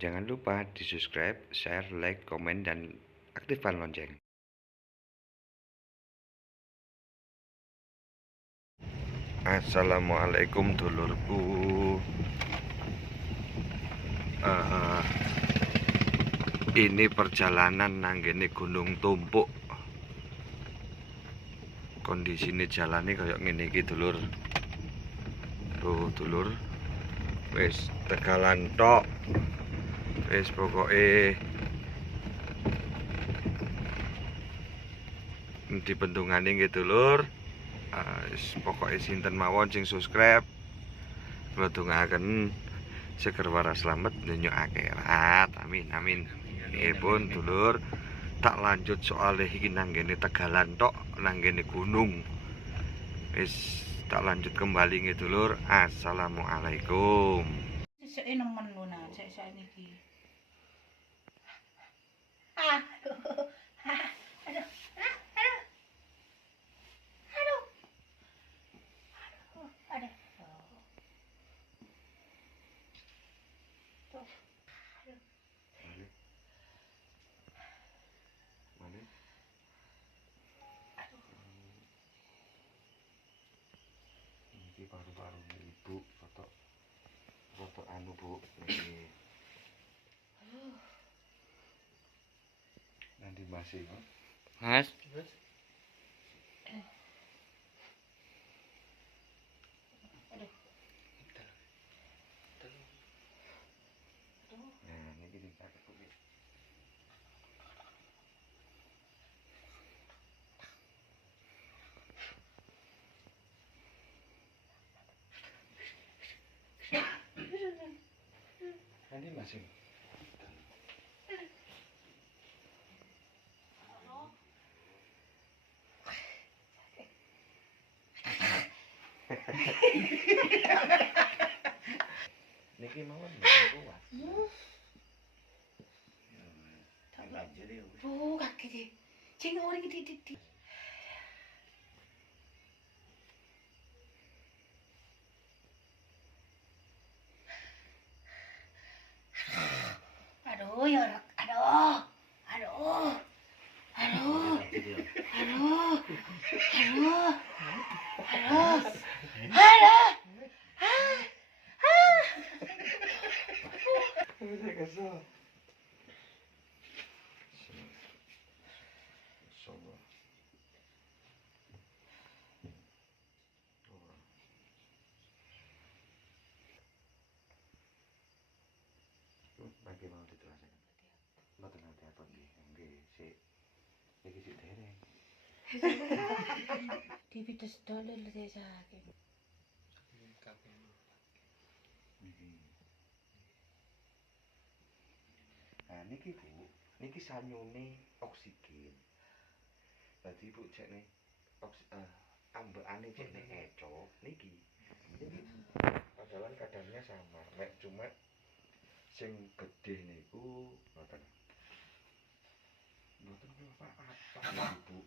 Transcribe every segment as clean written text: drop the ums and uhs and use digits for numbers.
Jangan lupa di subscribe, share, like, komen, dan aktifkan lonceng. Assalamualaikum dulurku. Ini perjalanan nanggene Gunung Tumpuk. Kondisine jalane kayak ngene iki dulur. Tuh dulur. Wis tegalan tok. Wis pokoke di bendungane nggih dulur. Pokoke sinten mawon sing subscribe kula dongaaken seger waras slamet donya akhirat. Amin amin. Nggih pun dulur, tak lanjut soal iki nanggene tegalan tok, nanggene gunung. Wis tak lanjut kembali nggih dulur. Assalamualaikum. Sesuk nemen lho nah, sesuk niki. Aduh. Aduh. Aduh. Aduh. Tuh. Ini paru-paru ibu, foto anu bu, nanti masih mas. Nah, ini kita pakai. Nanti masih. Niki mawon kuat. Tuh kaki deh. Cing orang di. Aduh ya orang. Aduh. Aduh. Aduh. Aduh. Aduh. Aduh. Aduh. Saya kesel. Sobo. Bagi mau ditelasakan. Mboten nanti apa nggih? Nggih, sik. Iki sik dereng. Di pites dole lho sakit. Nah niki Bu, niki sanyune oksigen. Dadi Bu cekne ambekane cekne eco niki. Niki padahal kadarnya sama, mek cuma sing gedhe niku mboten. Mboten apa-apa Bu.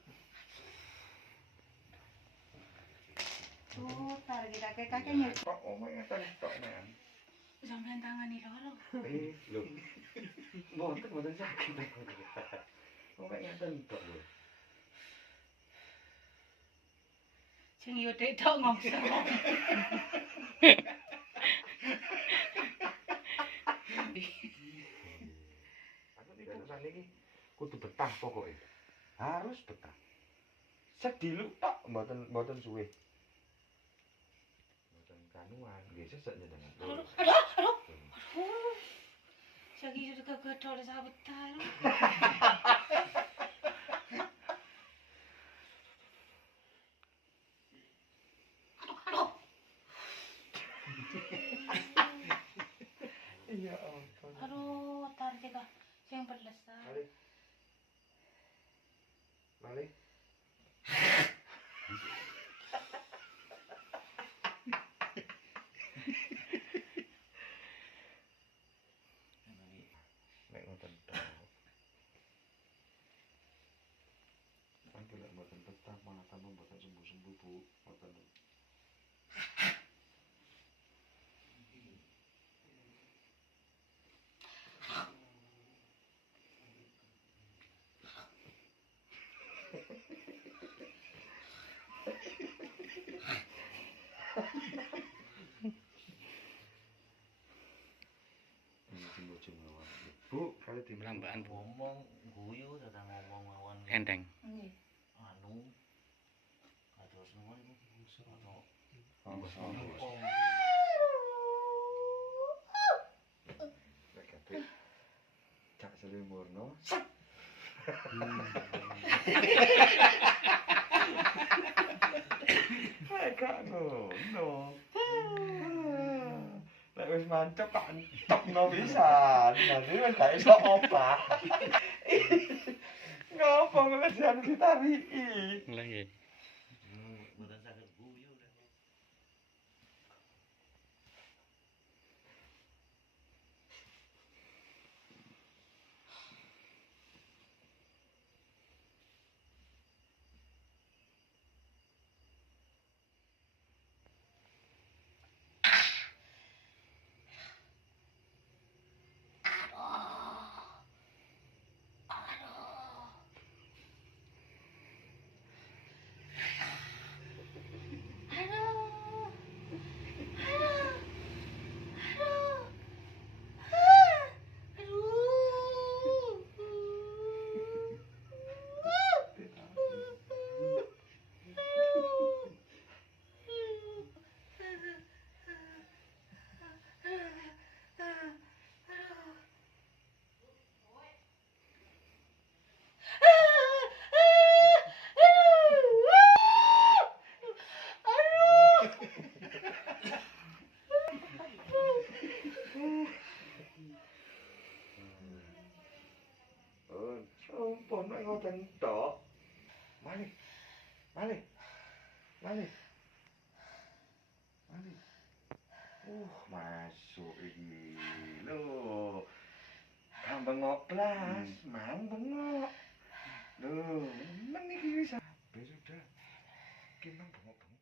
Tuh, tarik kakek-kakeknya. Kok omongnya tok men. Sampean tangani loro. Lho. Mboten sakit. Omongnya ngeten tok lho. Sing yo tok ngomso. Aku urusan iki kudu betah pokoke. Harus betah. Sedilu tok mboten suwe. Mboten kanuan, nggih sesek jenengan. Aduh. Aduh. Sagi sudah kegetol sabetan. Iya ampun. Aduh, tarik kita sing berlesa. Balik. Nek ngoten tok. Angger lek mboten betah malah tambah mboten sembuh-sembuh Bu. Mboten. bojo mawon. Bu, kali Belambakan, Bu. ngomong guyu dadang ngomong mawon Enteng. Nggih. anu kados nuwun ono Oh, Nek kate cak selimurno. Gak ngono. Nek wis mancep tak entokno pisan. Nanti wis gak iso obah. Ngopo ngelesan ditariki? Lah nggih. mboten saged guyu Sumpun nek ngoten tok. Malih. Malih. Malih. Malih. Masuk iki. Lho. Kambang ngoplas, mang bengok. Lho, men iki wis sudah. Ki mang bengok-bengok.